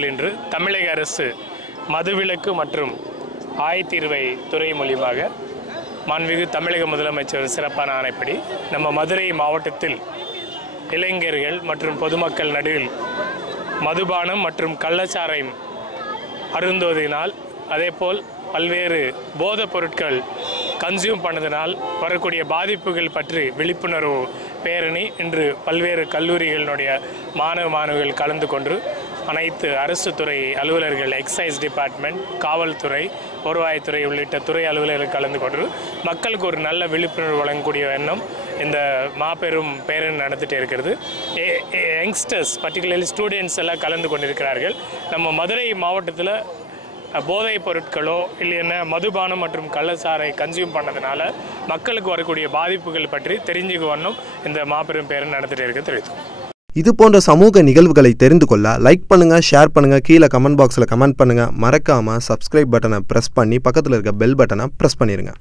மாவட்டத்தில் இன்று தமிழக அரசு மதுவிலக்கு மற்றும் ஆயத்தீர்வை துறை மூலியமாக மாண்புமிகு தமிழக முதலமைச்சர் சிறப்பான ஆணைப்படி நம்ம மதுரை மாவட்டத்தில் இளைஞர்கள் மற்றும் பொதுமக்கள் நடுவில் மதுபானம் மற்றும் கள்ளச்சாராயம் அருந்துவதனால் அதேபோல் பல்வேறு போதைப் பொருட்கள் கன்சியூம் பண்ணதினால் வரக்கூடிய பாதிப்புகள் பற்றி விழிப்புணர்வு பேரணி இன்று பல்வேறு கல்லூரிகளினுடைய மாணவ மாணவிகள் கலந்து கொண்டு அனைத்து அரசு துறை அலுவலர்கள் எக்ஸைஸ் டிபார்ட்மெண்ட் காவல்துறை வருவாய்த்துறை உள்ளிட்ட துறை அலுவலர்கள் கலந்து கொண்டு மக்களுக்கு ஒரு நல்ல விழிப்புணர்வு வழங்கக்கூடிய எண்ணம் இந்த மாபெரும் பேரணி நடந்துகிட்டே இருக்கிறது. யங்ஸ்டர்ஸ் பர்டிகுலர்லி ஸ்டூடெண்ட்ஸ் எல்லாம் கலந்து கொண்டிருக்கிறார்கள். நம்ம மதுரை மாவட்டத்தில் போதைப் பொருட்களோ இல்லைன்னா மதுபானம் மற்றும் கள்ளசாரை கன்சியூம் பண்ணதுனால மக்களுக்கு வரக்கூடிய பாதிப்புகள் பற்றி தெரிஞ்சுக்கணும் இந்த மாபெரும் பேரணி நடந்துகிட்டே இருக்க. தெரிவித்தோம் இது போன்ற சமூக நிகழ்வுகளை தெரிந்து கொள்ள லைக் பண்ணுங்க ஷேர் பண்ணுங்க கீழே கமெண்ட் பாக்ஸில் கமெண்ட் பண்ணுங்க. மறக்காம சப்ஸ்கிரைப் பட்டனை ப்ரெஸ் பண்ணி பக்கத்தில் இருக்க பெல் பட்டனை ப்ரெஸ் பண்ணிருங்க.